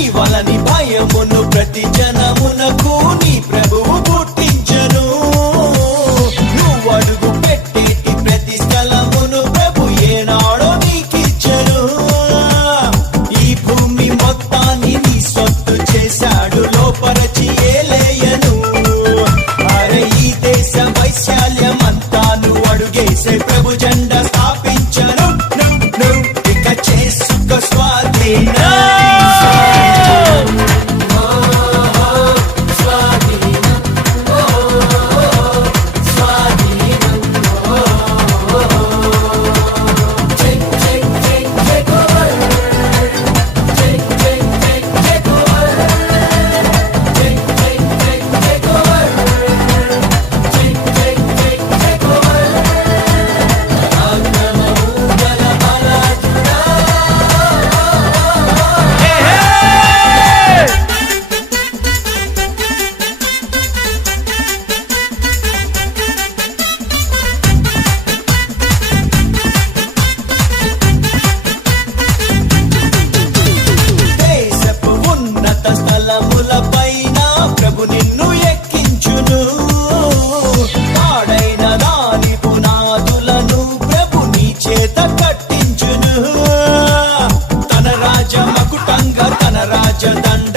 నీవలని భయమును ప్రతి జనమునకు నీ ప్రభువు పుట్టించను. నువ్వు అడుగు పెట్టేటి ప్రతి స్థలమును ప్రభు ఏనాడో నీకిచ్చను. ఈ భూమి మొత్తాన్ని నీ సొత్తు చేశాడు లోపరచి ఏలేయను. అరే ఈ దేశ వైశాల్యమంతాను అడుగేసే ప్రభు జెండా స్థాపించను. ఇక చేసుకో స్వాధీనం. స్థలములపైన ప్రభు నిన్ను ఎక్కించును. పాడైన దాని పునాదులను ప్రభు నీ చేత కట్టించును. తన రాజ మకుటంగా తన రాజదండ